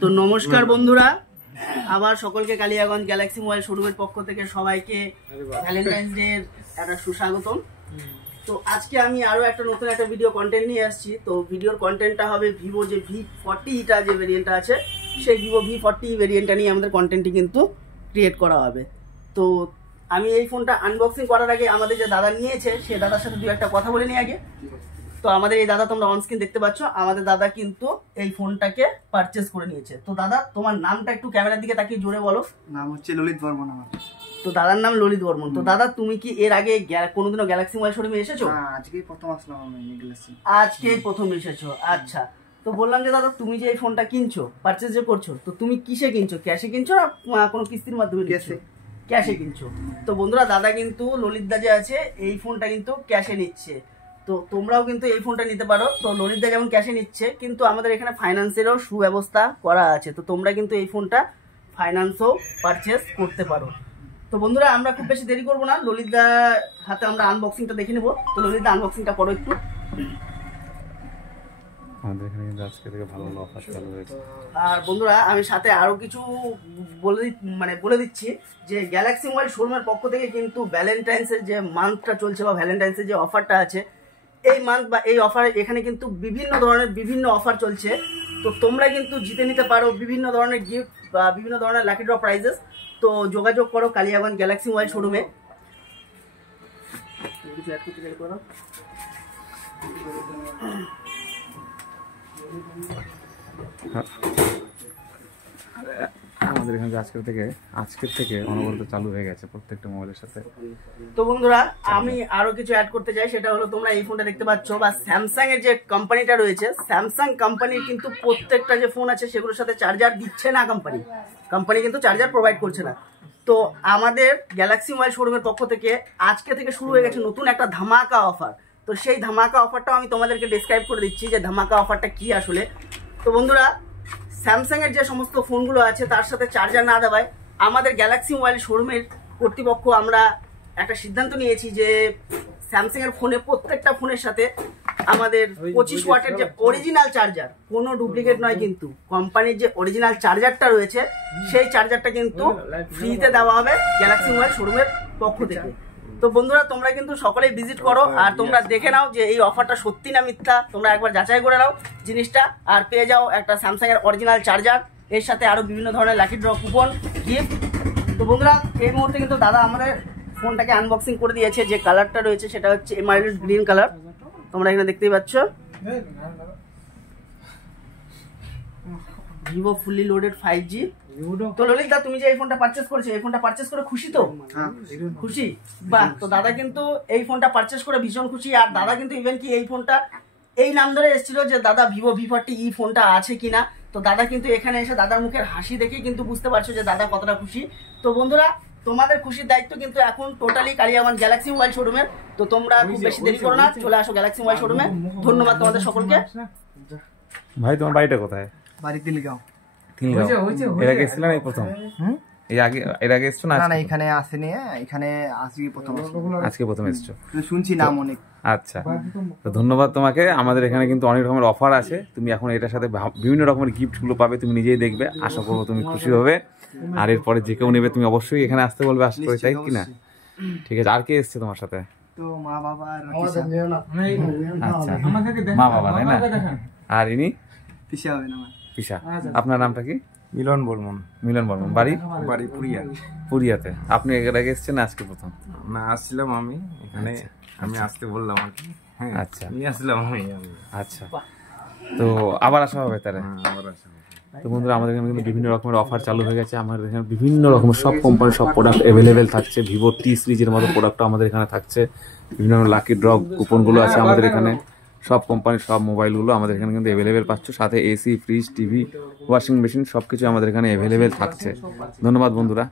তো নমস্কার বন্ধুরা, আবার সকলকে কালিয়াগঞ্জ গ্যালাক্সি মোবাইল শোরুমের পক্ষ থেকে সবাইকে ভ্যালেন্টাইন্স ডে এর একটা সুস্বাগতম। তো আজকে আমি আরো একটা নতুন একটা ভিডিও কন্টেন্ট নিয়ে আসছি। তো ভিডিওর কন্টেন্টটা হবে ভিভো যে V40টা যে ভেরিয়েন্টটা আছে, সেই ভিভো V40 ভেরিয়েন্টটা নিয়ে আমাদের কন্টেন্টটি কিন্তু ক্রিয়েট করা হবে। তো আমি এই ফোনটা আনবক্সিং করার আগে আমাদের যে দাদা নিয়েছে সে দাদার সাথে দু একটা কথা বলে নিই আগে। তো আমাদের এই দাদা তোমরা অনস্ক্রিন দেখতে পাচ্ছ, আমাদের দাদা কিন্তু এই ফোনটাকে পারচেজ করে নিয়েছে। তো দাদা তোমার নামটা একটু ক্যামেরার দিকে তাকিয়ে জোরে বলো। নাম হচ্ছে ললিত বর্মন আমার। তো দাদার নাম ললিত বর্মন। তো দাদা তুমি কি এর আগে কোনোদিনও গ্যালাক্সি মোবাইল শোরুমে এসেছো? হ্যাঁ, আজকেই প্রথম আসলাম আমি গ্যালাক্সি। আজকেই প্রথম এসেছো, আচ্ছা। তো বললাম যে দাদা তুমি যে এই ফোনটা কিনছো, পারচেজ যে করছো, তো তুমি কিসে কিনছো? ক্যাশে কিনছো না কোনো কিস্তির মাধ্যমে? ক্যাশে কিনছো। তো বন্ধুরা দাদা কিন্তু ললিত দা যে আছে এই ফোনটা কিন্তু ক্যাশে নিচ্ছে। তো তোমরাও কিন্তু এই ফোনটা নিতে পারো। তো ললিত দা যেমন ক্যাশে নিচ্ছে, কিন্তু আমাদের এখানে ফাইন্যান্সেরও সুব্যবস্থা করা আছে। তো তোমরা কিন্তু এই ফোনটা ফাইন্যান্সও পারচেজ করতে পারো। তো বন্ধুরা আমরা খুব বেশি দেরি করবো না, ললিত দা হাতে আমরা আনবক্সিংটা দেখে নেবো। তো ললিত দা আনবক্সিংটা করো একটু। আমাদের এখানে কিন্তু আজকে থেকে ভালো ভালো অফার চালু হয়েছে। আর বন্ধুরা আমি সাথে আরো কিছু বলে দিচ্ছি যে গ্যালাক্সি মোবাইল শোরুমের পক্ষ থেকে কিন্তু ভ্যালেন্টাইন্সের যে মান্থটা চলছে বা ভ্যালেন্টাইন্সের যে অফারটা আছে, এই মান্থ বা এই অফার এখানে কিন্তু বিভিন্ন ধরনের বিভিন্ন অফার চলছে। তো তোমরা কিন্তু জিতে নিতে পারো বিভিন্ন ধরনের গিফট বা বিভিন্ন ধরনের লাকি ড্র প্রাইজেস। তো যোগাযোগ করো কালিয়াগঞ্জ গ্যালাক্সি মোবাইল শোরুমে। আমাদের এখানে আজকের থেকে অনবরত চালু হয়ে গেছে প্রত্যেকটা মোবাইলের সাথে। তো বন্ধুরা আমি আরো কিছু অ্যাড করতে চাই, সেটা হলো তোমরা এই ফোনটা দেখতে পাচ্ছ বা স্যামসাং এর যে কোম্পানিটা রয়েছে, স্যামসাং কোম্পানির কিন্তু প্রত্যেকটা যে ফোন আছে সেগুলোর সাথে চার্জার দিচ্ছে না কোম্পানি কিন্তু চার্জার প্রোভাইড করছে না। তো আমাদের গ্যালাক্সি মোবাইল শোরুমের পক্ষ থেকে আজকে থেকে শুরু হয়ে গেছে নতুন একটা ধামাকা অফার। তো সেই ধামাকা অফারটাও আমি তোমাদেরকে ডেসক্রাইব করে দিচ্ছি যে ধামাকা অফারটা কি আসলে। তো বন্ধুরা স্যামসাং এর যে সমস্ত ফোনগুলো আছে তার সাথে চার্জার না দেওয়ায় আমাদের গ্যালাক্সি মোবাইল শোরুমের কর্তৃপক্ষ আমরা একটা সিদ্ধান্ত নিয়েছি যে স্যামসাং এর ফোনে প্রত্যেকটা ফোনের সাথে আমাদের 25 ওয়াটের যে অরিজিনাল চার্জার, কোনো ডুপ্লিকেট নয়, কিন্তু কোম্পানির যে অরিজিনাল চার্জারটা রয়েছে সেই চার্জারটা কিন্তু ফ্রিতে দেওয়া হবে গ্যালাক্সি মোবাইল শোরুমের পক্ষ থেকে। তো বন্ধুরা তোমরা কিন্তু সকলেই ভিজিট করো আর তোমরা দেখে নাও যে এই অফারটা সত্যি না মিথ্যা, তোমরা একবার যাচাই করে নাও জিনিসটা, আর পেয়ে যাও একটা স্যামসাং এর অরিজিনাল চার্জার, এর সাথে আরো বিভিন্ন ধরনের লাকি ড্র কুপন গিফট। তো বন্ধুরা এই মুহূর্তে কিন্তু দাদা আমাদের ফোনটাকে আনবক্সিং করে দিয়েছে। যে কালারটা রয়েছে সেটা হচ্ছে এমারাল্ড গ্রিন কালার, তোমরা এখানে দেখতেই পাচ্ছ। Vivo fully loaded 5G। তো ললিত দা তুমি যে এই ফোনটা পারচেজ করেছো, এই ফোনটা পারচেজ করে খুশি তো? খুশি, বাহ। তো দাদা কিন্তু এই ফোনটা পারচেজ করে ভীষণ খুশি। আর দাদা কিন্তু ইভেন কি এই ফোনটা এই নাম ধরে এসেছিল যে দাদা ভিভো V40 ফোনটা আছে কিনা। তো দাদা কিন্তু এখানে এসে দাদার মুখের হাসি দেখেই কিন্তু বুঝতে পারছো যে দাদা কতটা খুশি। তো বন্ধুরা তোমাদের খুশির দায়িত্ব কিন্তু এখন টোটালি কালিয়াগঞ্জ গ্যালাক্সি মোবাইল শোরুমের। তো তোমরা খুব বেশি দেরি করো না, চলে আসো গ্যালাক্সি মোবাইল শোরুমে। ধন্যবাদ তোমাদের সকলকে। ভাই তোমার বাড়িটা কোথায়? বাড়ি তিলগাঁও। এর আগে এসেছিলেন এই প্রথম? এর আগে এসছো না? না, এখানে আসেনি, এখানে আজকে প্রথম এসছো। শুনছি নাম অনেক। আচ্ছা, তো ধন্যবাদ তোমাকে। আমাদের এখানে কিন্তু অনেক রকমের অফার আছে, তুমি এখন এটার সাথে বিভিন্ন রকমের গিফটগুলো পাবে, তুমি নিজেই দেখবে, আশা করবো তুমি খুশি হবে। আর এরপরে যে কেউ নেবে তুমি অবশ্যই এখানে আসতে বলবে, আশা করি, তাই কিনা? ঠিক আছে, আর কে এসছে তোমার সাথে? তো মা বাবা আর আচ্ছা, মা বাবা, তাই না? আর ইনি পিসা হবে না? পিসা। আপনার নামটা কি? মিলন বর্মন। মিলন বর্মন। বাড়ি? বাড়ি পুরিয়াতে। আপনি এর আগে এসছেন আজকে প্রথম? না, আসছিলাম আমি এখানে, আমি আসতে বললাম আর কি। আচ্ছা, নিয়ে আসলাম আমি। আচ্ছা, তো আবার আসা হবে তাহলে? আবার আসা। তো বন্ধুরা আমাদের এখানে কিন্তু বিভিন্ন রকমের অফার চালু হয়ে গেছে। আমাদের এখানে বিভিন্ন রকমের সব কোম্পানির সব প্রোডাক্ট অ্যাভেলেবেল থাকছে। ভিভো T সিরিজের মতো প্রোডাক্টও আমাদের এখানে থাকছে। বিভিন্ন লাকি ড্র কুপনগুলো আছে আমাদের এখানে। সব কোম্পানির সব মোবাইলগুলো আমাদের এখানে কিন্তু অ্যাভেলেবেল পাচ্ছ, সাথে AC, fridge, TV, washing machine সব কিছু আমাদের এখানে অ্যাভেলেবেল থাকছে। ধন্যবাদ বন্ধুরা।